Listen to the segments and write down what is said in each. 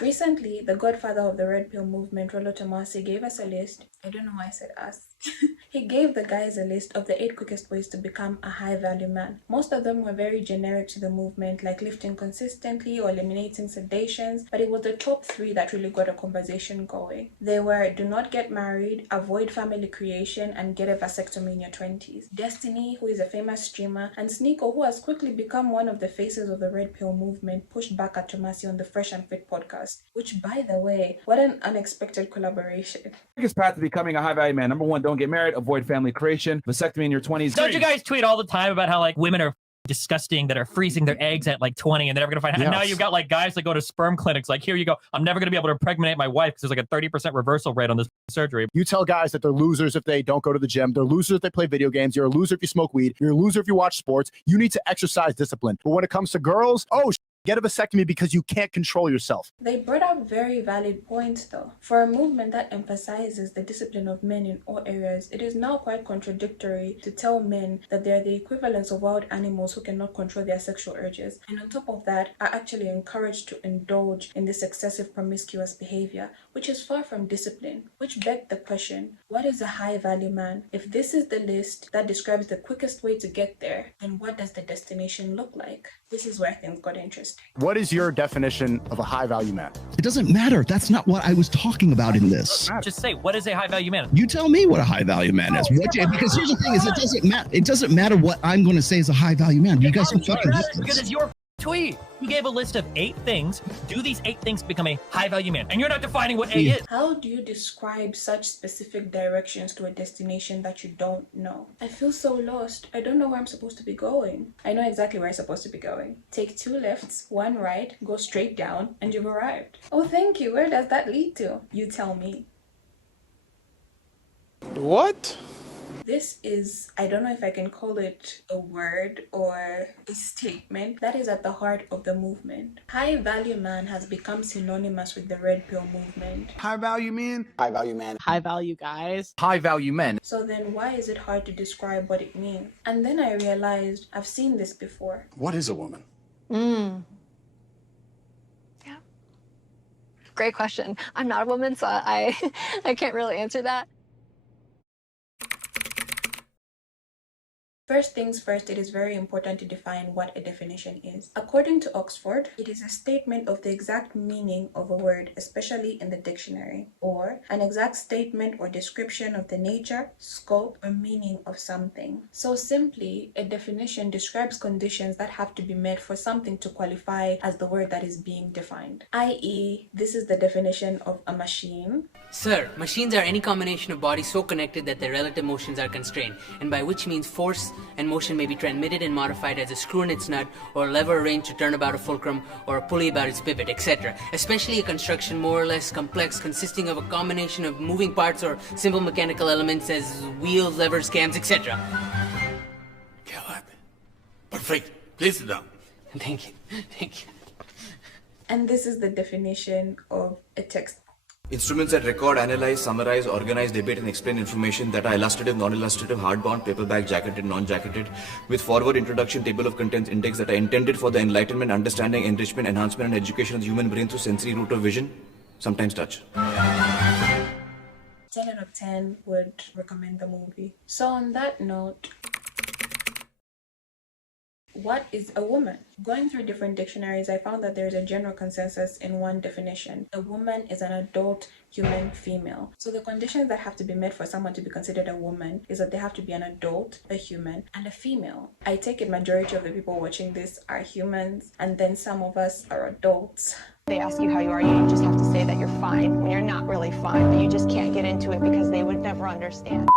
Recently, the godfather of the Red Pill movement, Rollo Tomasi, gave us a list. I don't know why I said us. He gave the guys a list of the 8 quickest ways to become a high value man. Most of them were very generic to the movement, like lifting consistently or eliminating sedations, but it was the top 3 that really got a conversation going. They were: do not get married, avoid family creation, and get a vasectomy in your 20s. Destiny, who is a famous streamer, and Sneeko, who has quickly become one of the faces of the Red Pill movement, pushed back at Tomasi on the Fresh and Fit podcast, which, by the way, what an unexpected collaboration. Biggest path to becoming a high value man. Number 1, don't get married, avoid family creation, vasectomy in your 20s. Don't you guys tweet all the time about how like women are disgusting that are freezing their eggs at like 20 and they're never gonna find out? Yes. And now you've got like guys that go to sperm clinics like, here you go, I'm never gonna be able to impregnate my wife because there's like a 30% reversal rate on this surgery. You tell guys that they're losers if they don't go to the gym. They're losers if they play video games. You're a loser if you smoke weed. You're a loser if you watch sports. You need to exercise discipline. But when it comes to girls, get a vasectomy because you can't control yourself. They brought up very valid points though. For a movement that emphasizes the discipline of men in all areas, it is now quite contradictory to tell men that they are the equivalents of wild animals who cannot control their sexual urges, and on top of that are actually encouraged to indulge in this excessive promiscuous behavior, which is far from discipline. Which begged the question, what is a high value man? If this is the list that describes the quickest way to get there, then what does the destination look like? This is where things got interesting. What is your definition of a high value man? It doesn't matter. That's not what I was talking about in this. Just say, what is a high value man? You tell me what a high value man is. Because here's the thing: is it doesn't matter. It doesn't matter what I'm going to say is a high value man. You guys are fucking because it's your tweet. He gave a list of 8 things. Do these 8 things become a high value man? And you're not defining what A is. How do you describe such specific directions to a destination that you don't know? I feel so lost. I don't know where I'm supposed to be going. I know exactly where I'm supposed to be going. Take 2 lefts, 1 right, go straight down, and you've arrived. Oh, thank you. Where does that lead to? You tell me. What? This is, I don't know if I can call it a word or a statement that is at the heart of the movement. High value man has become synonymous with the Red Pill movement. High value men. High value man. High value guys. High value men. So then why is it hard to describe what it means? And then I realized I've seen this before. What is a woman? Yeah. Great question. I'm not a woman, so I can't really answer that. First things first, it is very important to define what a definition is. According to Oxford, it is a statement of the exact meaning of a word, especially in the dictionary, or an exact statement or description of the nature, scope, or meaning of something. So simply, a definition describes conditions that have to be met for something to qualify as the word that is being defined. I.e., this is the definition of a machine. Sir, machines are any combination of bodies so connected that their relative motions are constrained, and by which means force and motion may be transmitted and modified as a screw in its nut, or a lever arranged to turn about a fulcrum, or a pulley about its pivot, etc. Especially a construction more or less complex consisting of a combination of moving parts or simple mechanical elements as wheels, levers, cams, etc. Perfect. Please sit down. Thank you. Thank you. And this is the definition of a text. Instruments that record, analyze, summarize, organize, debate, and explain information that are illustrative, non-illustrative, hardbound, paperback, jacketed, non-jacketed, with forward introduction, table of contents, index that are intended for the enlightenment, understanding, enrichment, enhancement, and education of the human brain through sensory route of vision, sometimes touch. 10 out of 10 would recommend the movie. So on that note, what is a woman? Going through different dictionaries, I found that there is a general consensus in one definition. A woman is an adult human female. So the conditions that have to be met for someone to be considered a woman is that they have to be an adult, a human, and a female. I take it majority of the people watching this are humans, and then some of us are adults. They ask you how you are, you just have to say that you're fine when you're not really fine, but you just can't get into it because they would never understand.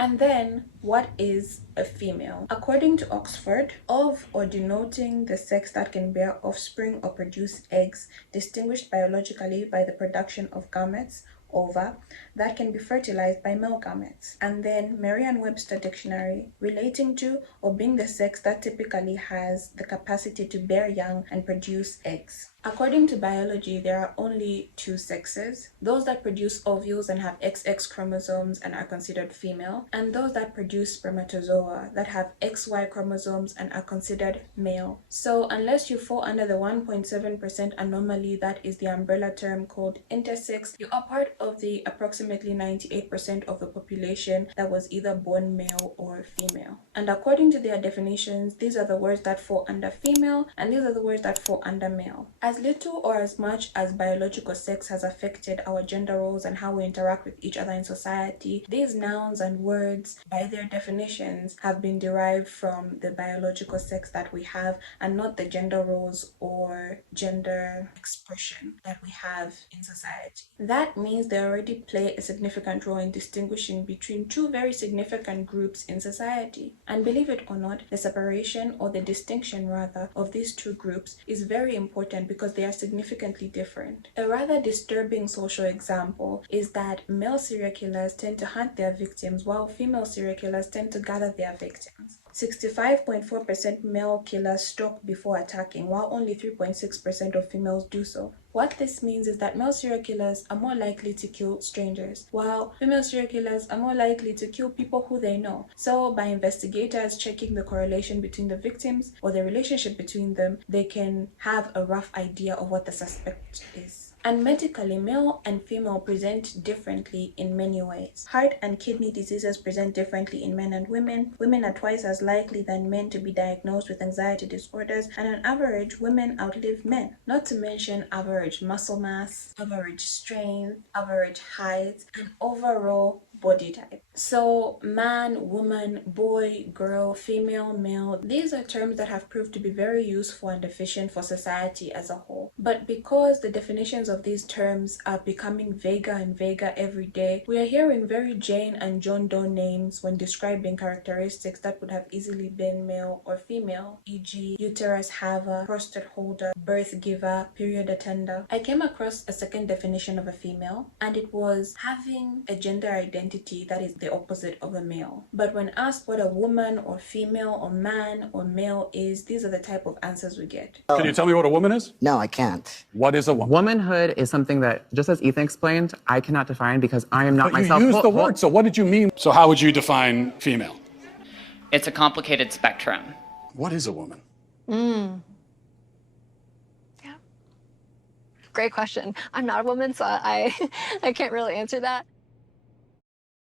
And then, what is a female? According to Oxford, of or denoting the sex that can bear offspring or produce eggs, distinguished biologically by the production of gametes, ova, that can be fertilized by male gametes. And then Merriam-Webster dictionary, relating to or being the sex that typically has the capacity to bear young and produce eggs. According to biology, there are only two sexes: those that produce ovules and have XX chromosomes and are considered female, and those that produce spermatozoa that have XY chromosomes and are considered male. So unless you fall under the 1.7% anomaly that is the umbrella term called intersex, you are part of the approximately 98% of the population that was either born male or female. And according to their definitions, these are the words that fall under female and these are the words that fall under male. As little or as much as biological sex has affected our gender roles and how we interact with each other in society, these nouns and words, by their definitions, have been derived from the biological sex that we have and not the gender roles or gender expression that we have in society. That means they already play a significant role in distinguishing between two very significant groups in society. And believe it or not, the separation or the distinction rather of these two groups is very important because they are significantly different. A rather disturbing social example is that male serial killers tend to hunt their victims while female serial killers tend to gather their victims. 65.4% male killers stalk before attacking, while only 3.6% of females do so. What this means is that male serial killers are more likely to kill strangers, while female serial killers are more likely to kill people who they know. So by investigators checking the correlation between the victims or the relationship between them, they can have a rough idea of what the suspect is. And medically, male and female present differently in many ways. Heart and kidney diseases present differently in men and women. Women are twice as likely than men to be diagnosed with anxiety disorders, and on average, women outlive men. Not to mention average muscle mass, average strength, average height, and overall body type. So man, woman, boy, girl, female, male, these are terms that have proved to be very useful and efficient for society as a whole. But because the definitions of these terms are becoming vaguer and vaguer every day, we are hearing very Jane and John Doe names when describing characteristics that would have easily been male or female, e.g. uterus haver, prostate holder, birth giver, period attender. I came across a second definition of a female, and it was having a gender identity that is the opposite of a male. But when asked what a woman or female or man or male is, these are the type of answers we get. Can you tell me what a woman is? No, I can't. What is a woman? Womanhood is something that, just as Ethan explained, I cannot define because I am not But myself. you used the word, so what did you mean? So how would you define female? It's a complicated spectrum. What is a woman? Yeah. Great question. I'm not a woman, so I can't really answer that.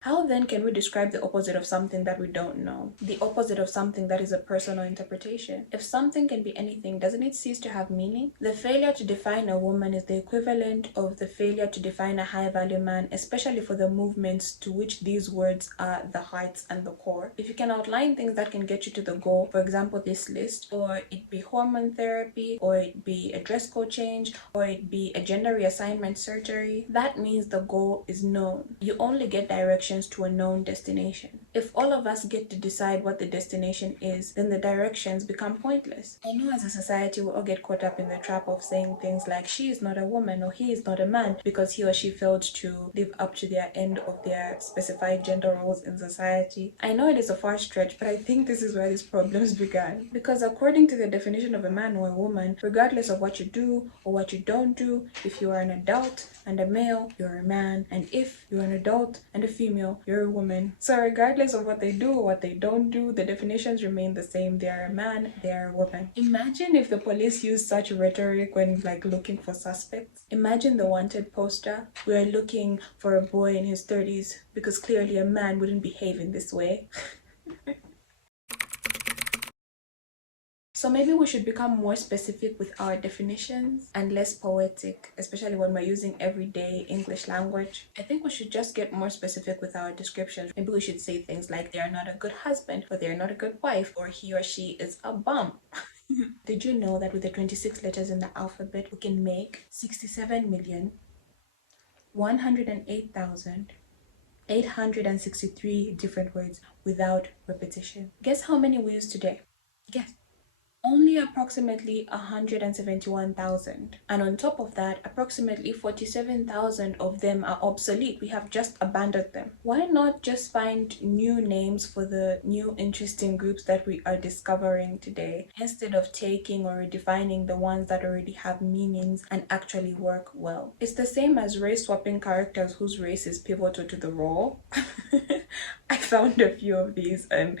How then can we describe the opposite of something that we don't know? The opposite of something that is a personal interpretation? If something can be anything, doesn't it cease to have meaning? The failure to define a woman is the equivalent of the failure to define a high-value man, especially for the movements to which these words are the heights and the core. If you can outline things that can get you to the goal, for example, this list, or it be hormone therapy, or it be a dress code change, or it be a gender reassignment surgery, that means the goal is known. You only get direction to a known destination. If all of us get to decide what the destination is, then the directions become pointless. I know as a society we all get caught up in the trap of saying things like she is not a woman or he is not a man because he or she failed to live up to their end of their specified gender roles in society. I know it is a far stretch, but I think this is where these problems began. Because according to the definition of a man or a woman, regardless of what you do or what you don't do, if you are an adult and a male, you're a man, and if you're an adult and a female, you're a woman. So regardless of what they do or what they don't do, the definitions remain the same. They are a man, they are a woman. Imagine if the police used such rhetoric when looking for suspects. Imagine the wanted poster. We are looking for a boy in his 30s because clearly a man wouldn't behave in this way. So maybe we should become more specific with our definitions and less poetic, especially when we're using everyday English language. I think we should just get more specific with our descriptions. Maybe we should say things like they are not a good husband, or they are not a good wife, or he or she is a bum. Did you know that with the 26 letters in the alphabet, we can make 67,108,863 different words without repetition? Guess how many we use today? Guess. only approximately 171,000. And on top of that, approximately 47,000 of them are obsolete. We have just abandoned them. Why not just find new names for the new interesting groups that we are discovering today, instead of taking or redefining the ones that already have meanings and actually work well? It's the same as race swapping characters whose race is pivotal to the role. I found a few of these and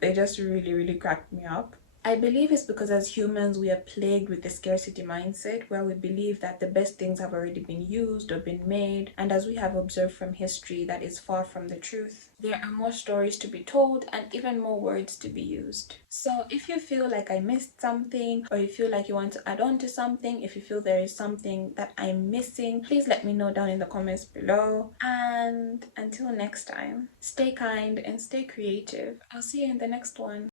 they just really cracked me up. I believe it's because as humans we are plagued with the scarcity mindset, where we believe that the best things have already been used or been made, and as we have observed from history, that is far from the truth. There are more stories to be told and even more words to be used. So if you feel like I missed something, or you feel like you want to add on to something, if you feel there is something that I'm missing, please let me know down in the comments below. And until next time, stay kind and stay creative. I'll see you in the next one.